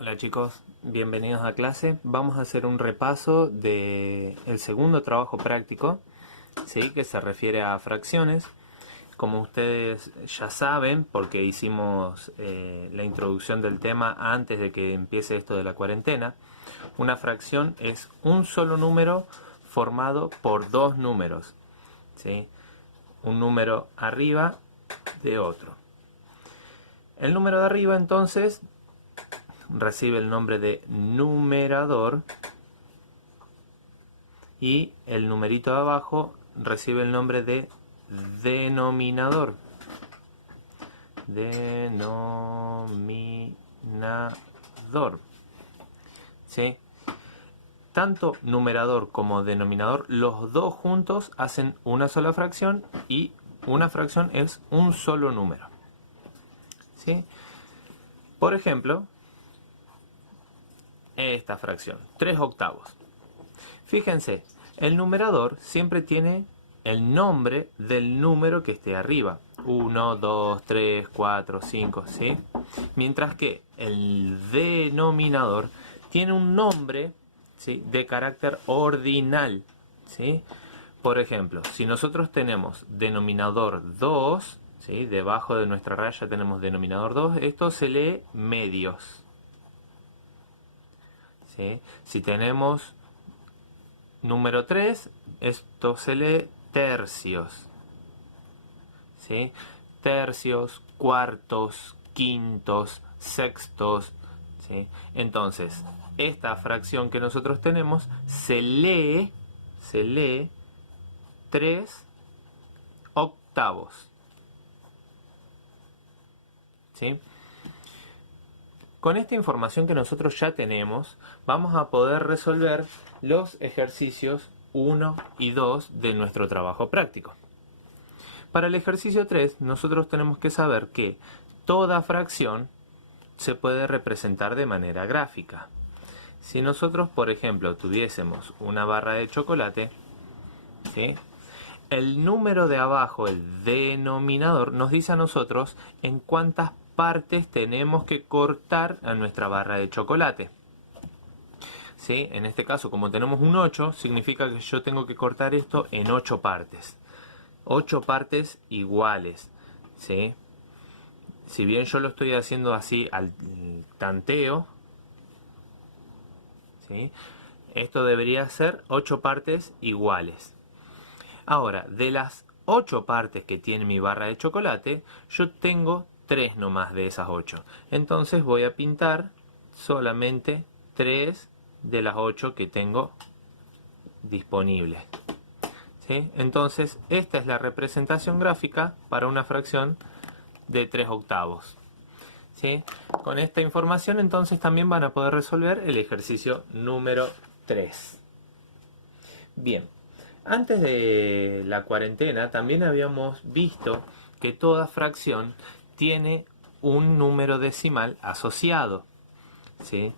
Hola chicos, bienvenidos a clase. Vamos a hacer un repaso del segundo trabajo práctico, ¿sí? Que se refiere a fracciones. Como ustedes ya saben, porque hicimos la introducción del tema antes de que empiece esto de la cuarentena, una fracción es un solo número formado por dos números, ¿sí? Un número arriba de otro. El número de arriba entonces recibe el nombre de numerador y el numerito de abajo recibe el nombre de denominador. Denominador. ¿Sí? Tanto numerador como denominador, los dos juntos hacen una sola fracción y una fracción es un solo número. ¿Sí? Por ejemplo, esta fracción, 3 octavos. Fíjense, el numerador siempre tiene el nombre del número que esté arriba. 1, 2, 3, 4, 5, ¿sí? Mientras que el denominador tiene un nombre, ¿sí?, de carácter ordinal, ¿sí? Por ejemplo, si nosotros tenemos denominador 2, ¿sí?, debajo de nuestra raya tenemos denominador 2, esto se lee medios, ¿sí? Si tenemos número 3, esto se lee tercios, ¿sí? Tercios, cuartos, quintos, sextos, ¿sí? Entonces, esta fracción que nosotros tenemos se lee 3 octavos, ¿sí? Con esta información que nosotros ya tenemos, vamos a poder resolver los ejercicios 1 y 2 de nuestro trabajo práctico. Para el ejercicio 3, nosotros tenemos que saber que toda fracción se puede representar de manera gráfica. Si nosotros, por ejemplo, tuviésemos una barra de chocolate, ¿sí?, el número de abajo, el denominador, nos dice a nosotros en cuántas partes tenemos que cortar a nuestra barra de chocolate. ¿Sí? En este caso, como tenemos un 8, significa que yo tengo que cortar esto en 8 partes. 8 partes iguales, ¿sí? Si bien yo lo estoy haciendo así al tanteo, ¿sí?, esto debería ser 8 partes iguales. Ahora, de las 8 partes que tiene mi barra de chocolate, yo tengo 3 nomás de esas 8. Entonces voy a pintar solamente 3 de las 8 que tengo disponibles, ¿sí? Entonces, esta es la representación gráfica para una fracción de 3 octavos. ¿Sí? Con esta información entonces también van a poder resolver el ejercicio número 3. Bien, antes de la cuarentena también habíamos visto que toda fracción tiene un número decimal asociado, ¿sí?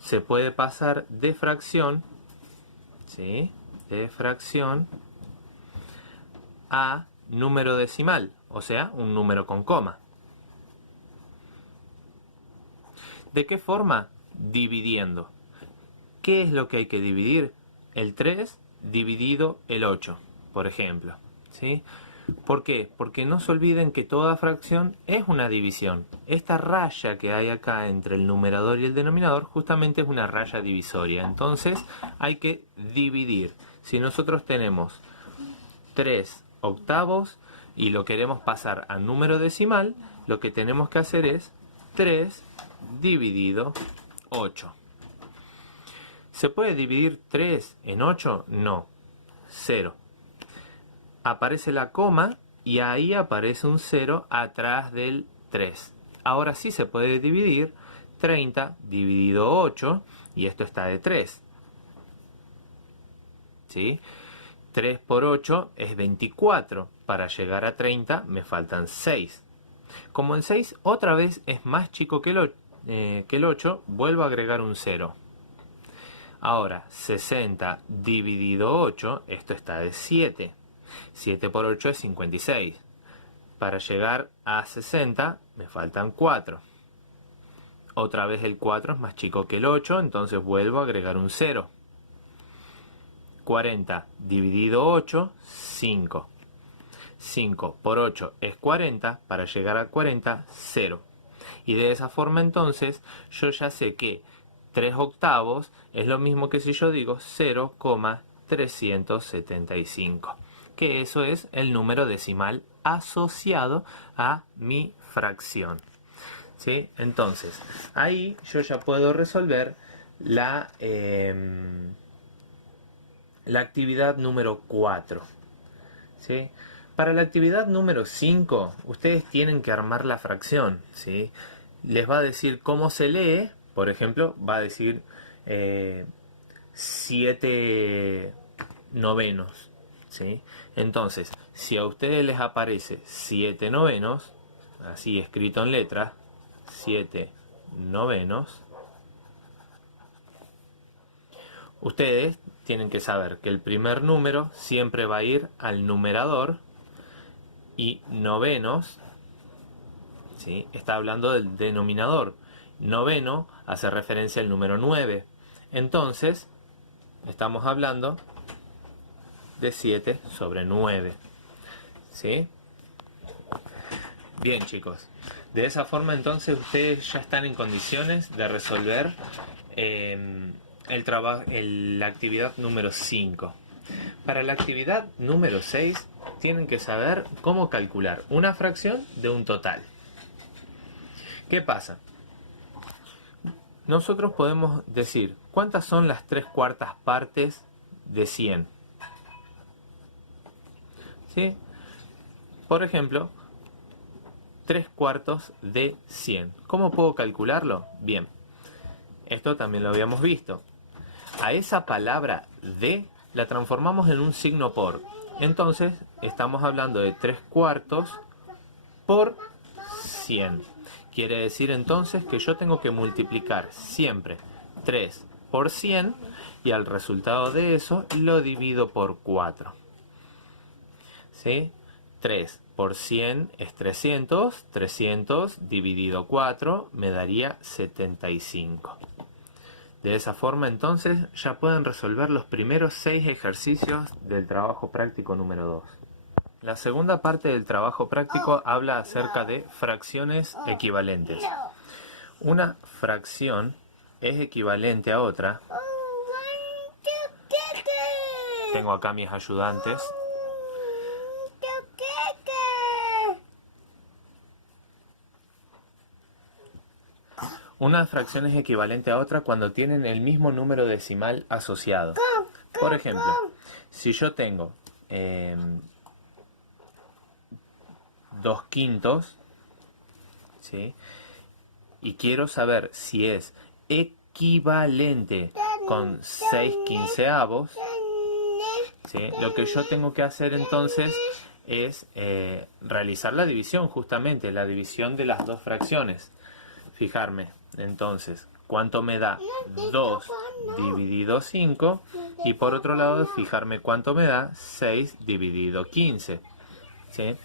Se puede pasar de fracción, ¿sí?, de fracción a número decimal, o sea, un número con coma. ¿De qué forma? Dividiendo. ¿Qué es lo que hay que dividir? El 3 dividido el 8, por ejemplo, ¿sí? ¿Por qué? Porque no se olviden que toda fracción es una división. Esta raya que hay acá entre el numerador y el denominador justamente es una raya divisoria. Entonces hay que dividir. Si nosotros tenemos 3 octavos y lo queremos pasar a número decimal, lo que tenemos que hacer es 3 dividido 8. ¿Se puede dividir 3 en 8? No, 0. Aparece la coma y ahí aparece un 0 atrás del 3. Ahora sí se puede dividir 30 dividido 8 y esto está de 3. ¿Sí? 3 por 8 es 24. Para llegar a 30 me faltan 6. Como el 6 otra vez es más chico que el 8, vuelvo a agregar un 0. Ahora, 60 dividido 8, esto está de 7. 7 por 8 es 56. Para llegar a 60 me faltan 4. otra vez el 4 es más chico que el 8, entonces vuelvo a agregar un 0. 40 dividido 8, 5. 5 por 8 es 40, para llegar a 40, 0. Y de esa forma entonces yo ya sé que 3 octavos es lo mismo que si yo digo 0,375, que eso es el número decimal asociado a mi fracción. ¿Sí? Entonces, ahí yo ya puedo resolver la actividad número 4. ¿Sí? Para la actividad número 5, ustedes tienen que armar la fracción. ¿Sí? Les va a decir cómo se lee. Por ejemplo, va a decir 7 novenos. ¿Sí? Entonces, si a ustedes les aparece 7 novenos, así escrito en letras, 7 novenos, ustedes tienen que saber que el primer número siempre va a ir al numerador y novenos, ¿sí? Está hablando del denominador. Noveno hace referencia al número 9. Entonces, estamos hablando de 7 sobre 9. ¿Sí? Bien, chicos. De esa forma, entonces, ustedes ya están en condiciones de resolver la actividad número 5. Para la actividad número 6, tienen que saber cómo calcular una fracción de un total. ¿Qué pasa? Nosotros podemos decir, ¿cuántas son las 3/4 partes de 100? ¿Sí? Por ejemplo, 3/4 de 100. ¿Cómo puedo calcularlo? Bien, esto también lo habíamos visto. A esa palabra de la transformamos en un signo por. Entonces, estamos hablando de 3/4 por 100. Quiere decir entonces que yo tengo que multiplicar siempre 3 por 100 y al resultado de eso lo divido por 4. ¿Sí? 3 por 100 es 300. 300 dividido 4 me daría 75. De esa forma entonces ya pueden resolver los primeros 6 ejercicios del trabajo práctico número 2. La segunda parte del trabajo práctico habla acerca de fracciones equivalentes. Una fracción es equivalente a otra. Tengo acá mis ayudantes. Una fracción es equivalente a otra cuando tienen el mismo número decimal asociado. Por ejemplo, si yo tengo 2/5, ¿sí? Y quiero saber si es equivalente con 6/15, ¿sí? Lo que yo tengo que hacer entonces es realizar la división, justamente la división de las dos fracciones. Fijarme entonces cuánto me da 2 dividido 5 y por otro lado fijarme cuánto me da 6 dividido 15. ¿Sí?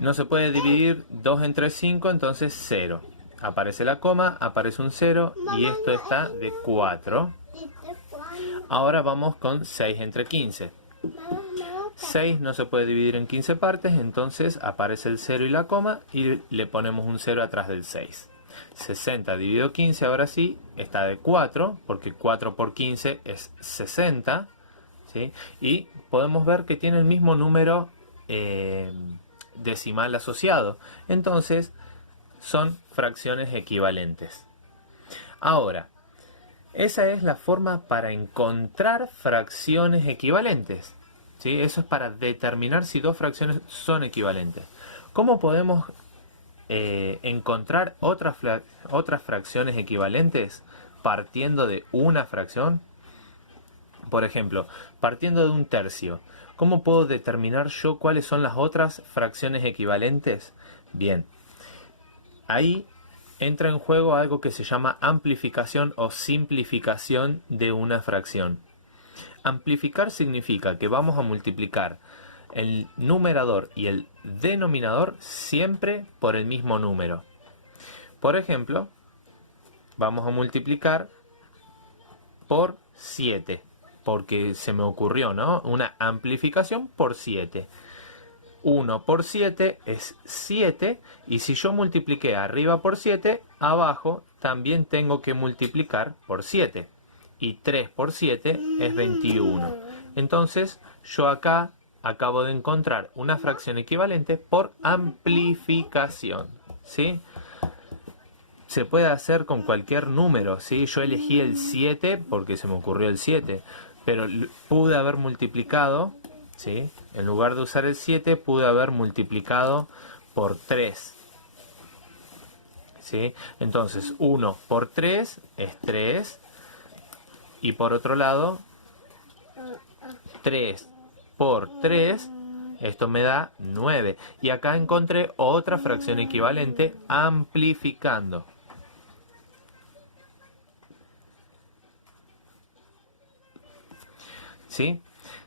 No se puede dividir 2 entre 5, entonces 0. Aparece la coma, aparece un 0 y esto está de 4. Ahora vamos con 6 entre 15. 6 no se puede dividir en 15 partes, entonces aparece el 0 y la coma y le ponemos un 0 atrás del 6. 60 dividido 15, ahora sí, está de 4, porque 4 por 15 es 60. ¿Sí? Y podemos ver que tiene el mismo número decimal asociado. Entonces, son fracciones equivalentes. Ahora, esa es la forma para encontrar fracciones equivalentes. ¿Sí? Eso es para determinar si dos fracciones son equivalentes. ¿Cómo podemos encontrar otras fracciones equivalentes partiendo de una fracción? Por ejemplo, partiendo de un tercio, ¿cómo puedo determinar yo cuáles son las otras fracciones equivalentes? Bien, ahí entra en juego algo que se llama amplificación o simplificación de una fracción. Amplificar significa que vamos a multiplicar el numerador y el denominador siempre por el mismo número. Por ejemplo, vamos a multiplicar por 7, porque se me ocurrió, ¿no? Una amplificación por 7. 1 por 7 es 7, y si yo multipliqué arriba por 7, abajo también tengo que multiplicar por 7. Y 3 por 7 es 21. Entonces, yo acá acabo de encontrar una fracción equivalente por amplificación, ¿sí? Se puede hacer con cualquier número, ¿sí? Yo elegí el 7 porque se me ocurrió el 7, pero pude haber multiplicado, ¿sí? En lugar de usar el 7, pude haber multiplicado por 3, ¿sí? Entonces, 1 por 3 es 3, y por otro lado, 3 por 3, esto me da 9. Y acá encontré otra fracción equivalente amplificando. ¿Sí?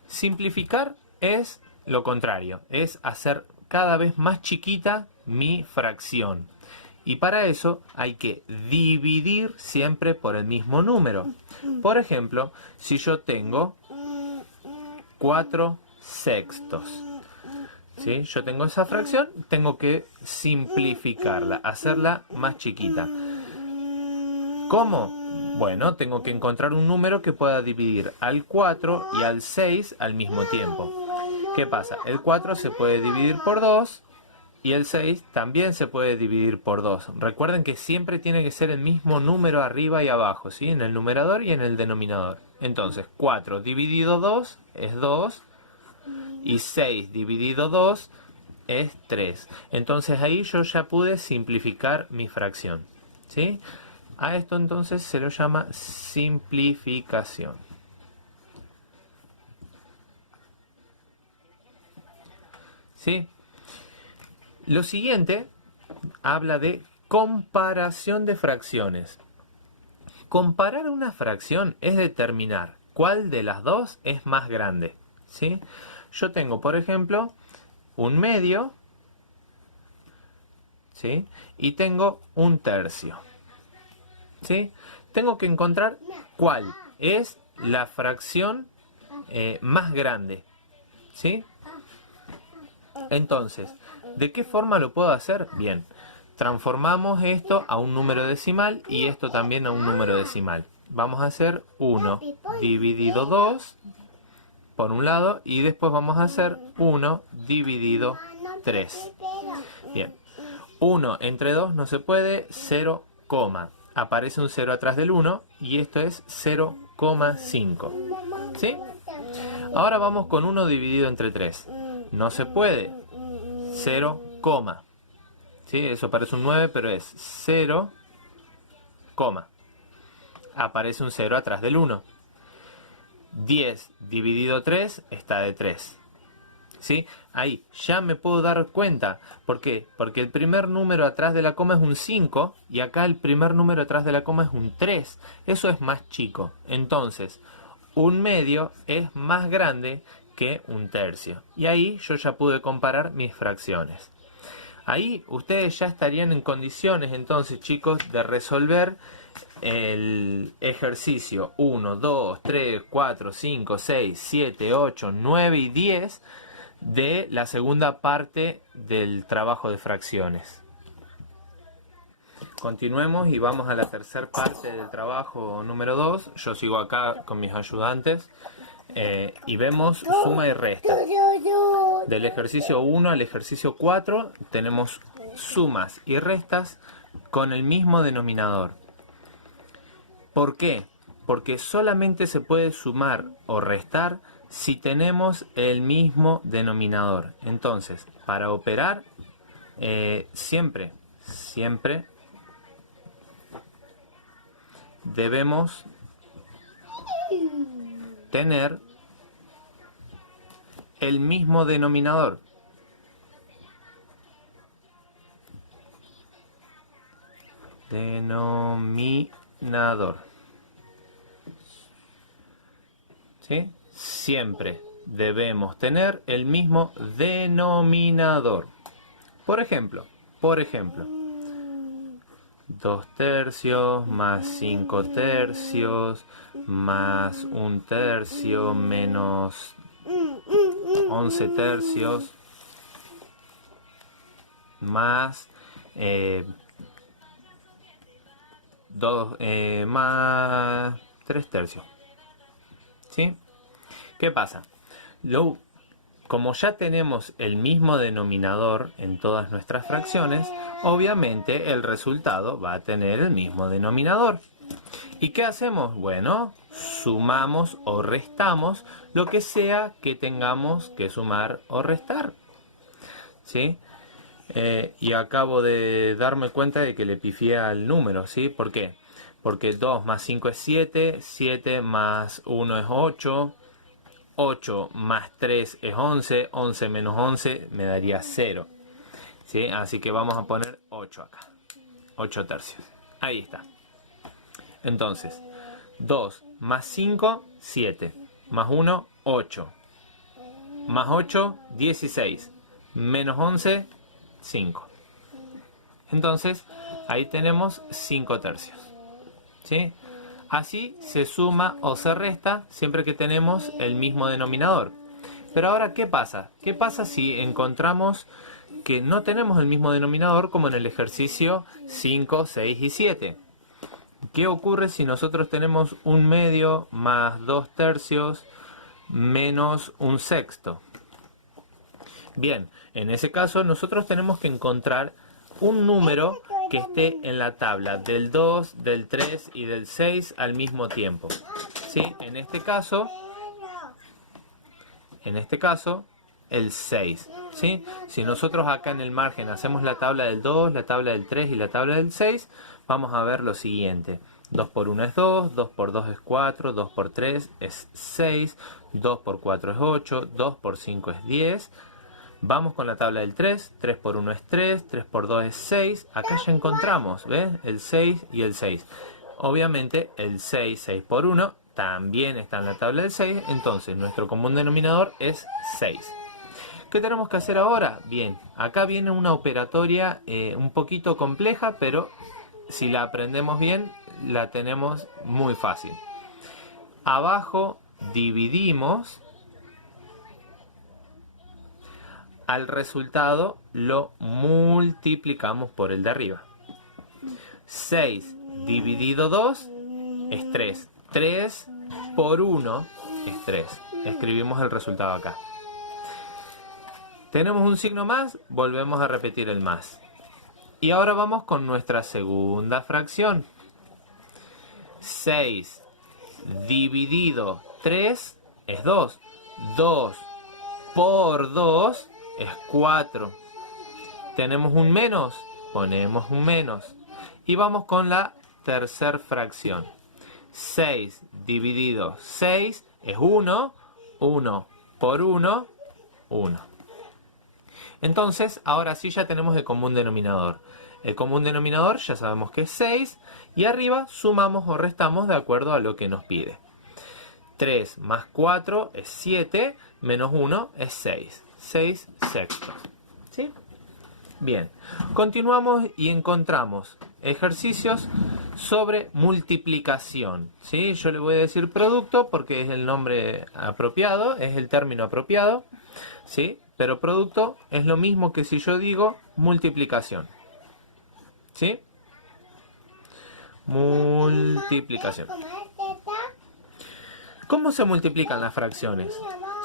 Simplificar es lo contrario, es hacer cada vez más chiquita mi fracción. Y para eso hay que dividir siempre por el mismo número. Por ejemplo, si yo tengo 4 sextos, ¿sí? Yo tengo esa fracción, tengo que simplificarla, hacerla más chiquita. ¿Cómo? Bueno, tengo que encontrar un número que pueda dividir al 4 y al 6 al mismo tiempo. ¿Qué pasa? El 4 se puede dividir por 2 y el 6 también se puede dividir por 2. Recuerden que siempre tiene que ser el mismo número arriba y abajo, ¿sí? En el numerador y en el denominador. Entonces, 4 dividido 2 es 2 y 6 dividido 2 es 3. Entonces ahí yo ya pude simplificar mi fracción, ¿sí? A esto entonces se lo llama simplificación. ¿Sí? Lo siguiente habla de comparación de fracciones. Comparar una fracción es determinar cuál de las dos es más grande, ¿sí? Yo tengo, por ejemplo, un medio, ¿sí? Y tengo un tercio, ¿sí? Tengo que encontrar cuál es la fracción más grande, ¿sí? Entonces, ¿de qué forma lo puedo hacer? Bien, transformamos esto a un número decimal y esto también a un número decimal. Vamos a hacer 1 dividido 2 por un lado y después vamos a hacer 1 dividido 3. Bien, 1 entre 2 no se puede, 0, aparece un 0 atrás del 1 y esto es 0,5. ¿Sí? Ahora vamos con 1 dividido entre 3. No se puede, 0, ¿sí? Eso parece un 9, pero es 0, aparece un 0 atrás del 1. 10 dividido 3 está de 3. ¿Sí? Ahí ya me puedo dar cuenta. ¿Por qué? Porque el primer número atrás de la coma es un 5 y acá el primer número atrás de la coma es un 3. Eso es más chico. Entonces, un medio es más grande que un tercio. Y ahí yo ya pude comparar mis fracciones. Ahí ustedes ya estarían en condiciones entonces, chicos, de resolver el ejercicio 1, 2, 3, 4, 5, 6, 7, 8, 9 y 10 de la segunda parte del trabajo de fracciones. Continuemos y vamos a la tercera parte del trabajo número 2. Yo sigo acá con mis ayudantes y vemos suma y resta. Del ejercicio 1 al ejercicio 4 tenemos sumas y restas con el mismo denominador. ¿Por qué? Porque solamente se puede sumar o restar si tenemos el mismo denominador. Entonces, para operar, siempre debemos tener el mismo denominador. ¿Sí? Siempre debemos tener el mismo denominador. Por ejemplo, 2 tercios más 5 tercios más 1 tercio menos 11 tercios más más 3 tercios. ¿Sí? ¿Qué pasa? Como ya tenemos el mismo denominador en todas nuestras fracciones, obviamente el resultado va a tener el mismo denominador. ¿Y qué hacemos? Bueno, sumamos o restamos lo que sea que tengamos que sumar o restar. ¿Sí? Y acabo de darme cuenta de que le pifié al número, ¿sí? ¿Por qué? Porque 2 más 5 es 7, 7 más 1 es 8, 8 más 3 es 11, 11 menos 11 me daría 0. ¿Sí? Así que vamos a poner 8 acá, 8 tercios. Ahí está. Entonces, 2 más 5, 7, más 1, 8, más 8, 16, menos 11, 5. Entonces, ahí tenemos 5 tercios. ¿Sí? Así se suma o se resta siempre que tenemos el mismo denominador. Pero ahora, ¿qué pasa? ¿Qué pasa si encontramos que no tenemos el mismo denominador como en el ejercicio 5, 6 y 7? ¿Qué ocurre si nosotros tenemos 1/2 más 2 tercios menos 1/6? Bien, en ese caso nosotros tenemos que encontrar un número que esté en la tabla del 2, del 3 y del 6 al mismo tiempo. ¿Sí? En este caso, el 6. ¿Sí? Si nosotros acá en el margen hacemos la tabla del 2, la tabla del 3 y la tabla del 6, vamos a ver lo siguiente. 2 por 1 es 2, 2 por 2 es 4, 2 por 3 es 6, 2 por 4 es 8, 2 por 5 es 10. Vamos con la tabla del 3, 3 por 1 es 3, 3 por 2 es 6. Acá ya encontramos, ¿ves? El 6 y el 6. Obviamente el 6, 6 por 1, también está en la tabla del 6, entonces nuestro común denominador es 6. ¿Qué tenemos que hacer ahora? Bien, acá viene una operatoria un poquito compleja, pero si la aprendemos bien, la tenemos muy fácil. Abajo dividimos, al resultado lo multiplicamos por el de arriba. 6 dividido 2 es 3. 3 por 1 es 3. Escribimos el resultado acá. Tenemos un signo más, volvemos a repetir el más. Y ahora vamos con nuestra segunda fracción. 6 dividido 3 es 2. 2 por 2 es 4. ¿Tenemos un menos? Ponemos un menos. Y vamos con la tercera fracción. 6 dividido 6 es 1. 1 por 1, 1. Entonces, ahora sí ya tenemos el común denominador. El común denominador ya sabemos que es 6. Y arriba sumamos o restamos de acuerdo a lo que nos pide. 3 más 4 es 7, menos 1 es 6. 6 sextos. ¿Sí? Bien. Continuamos y encontramos ejercicios sobre multiplicación. ¿Sí? Yo le voy a decir producto porque es el nombre apropiado, es el término apropiado. ¿Sí? Pero producto es lo mismo que si yo digo multiplicación. ¿Sí? Multiplicación. ¿Cómo se multiplican las fracciones?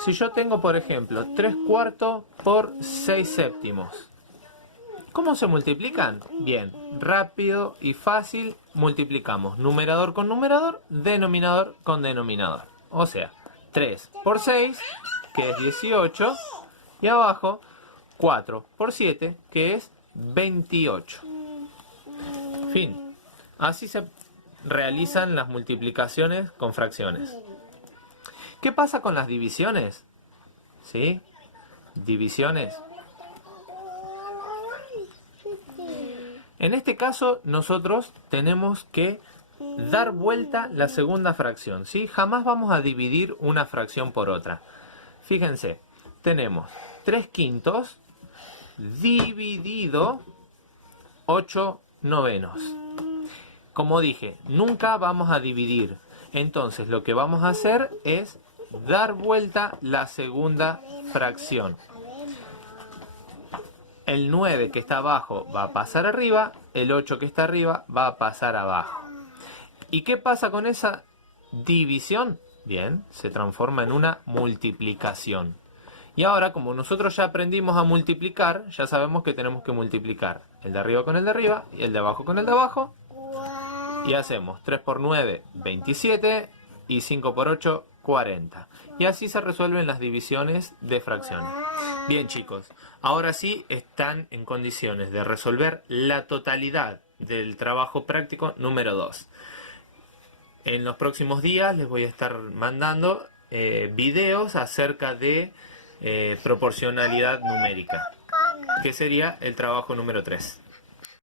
Si yo tengo, por ejemplo, 3 cuartos por 6 séptimos. ¿Cómo se multiplican? Bien, rápido y fácil multiplicamos numerador con numerador, denominador con denominador. O sea, 3 por 6, que es 18, y abajo 4 por 7, que es 28. Fin. Así se realizan las multiplicaciones con fracciones. ¿Qué pasa con las divisiones? ¿Sí? Divisiones. En este caso nosotros tenemos que dar vuelta la segunda fracción, ¿sí? Jamás vamos a dividir una fracción por otra. Fíjense, tenemos 3 quintos dividido 8 novenos. como dije, nunca vamos a dividir. Entonces lo que vamos a hacer es dar vuelta la segunda fracción. El 9 que está abajo va a pasar arriba, el 8 que está arriba va a pasar abajo. ¿Y qué pasa con esa división? Bien, se transforma en una multiplicación. Y ahora, como nosotros ya aprendimos a multiplicar, ya sabemos que tenemos que multiplicar el de arriba con el de arriba y el de abajo con el de abajo. Y hacemos 3 por 9, 27 y 5 por 8, 40. Y así se resuelven las divisiones de fracciones. Bien, chicos, ahora sí están en condiciones de resolver la totalidad del trabajo práctico número 2. En los próximos días les voy a estar mandando videos acerca de proporcionalidad numérica, que sería el trabajo número 3.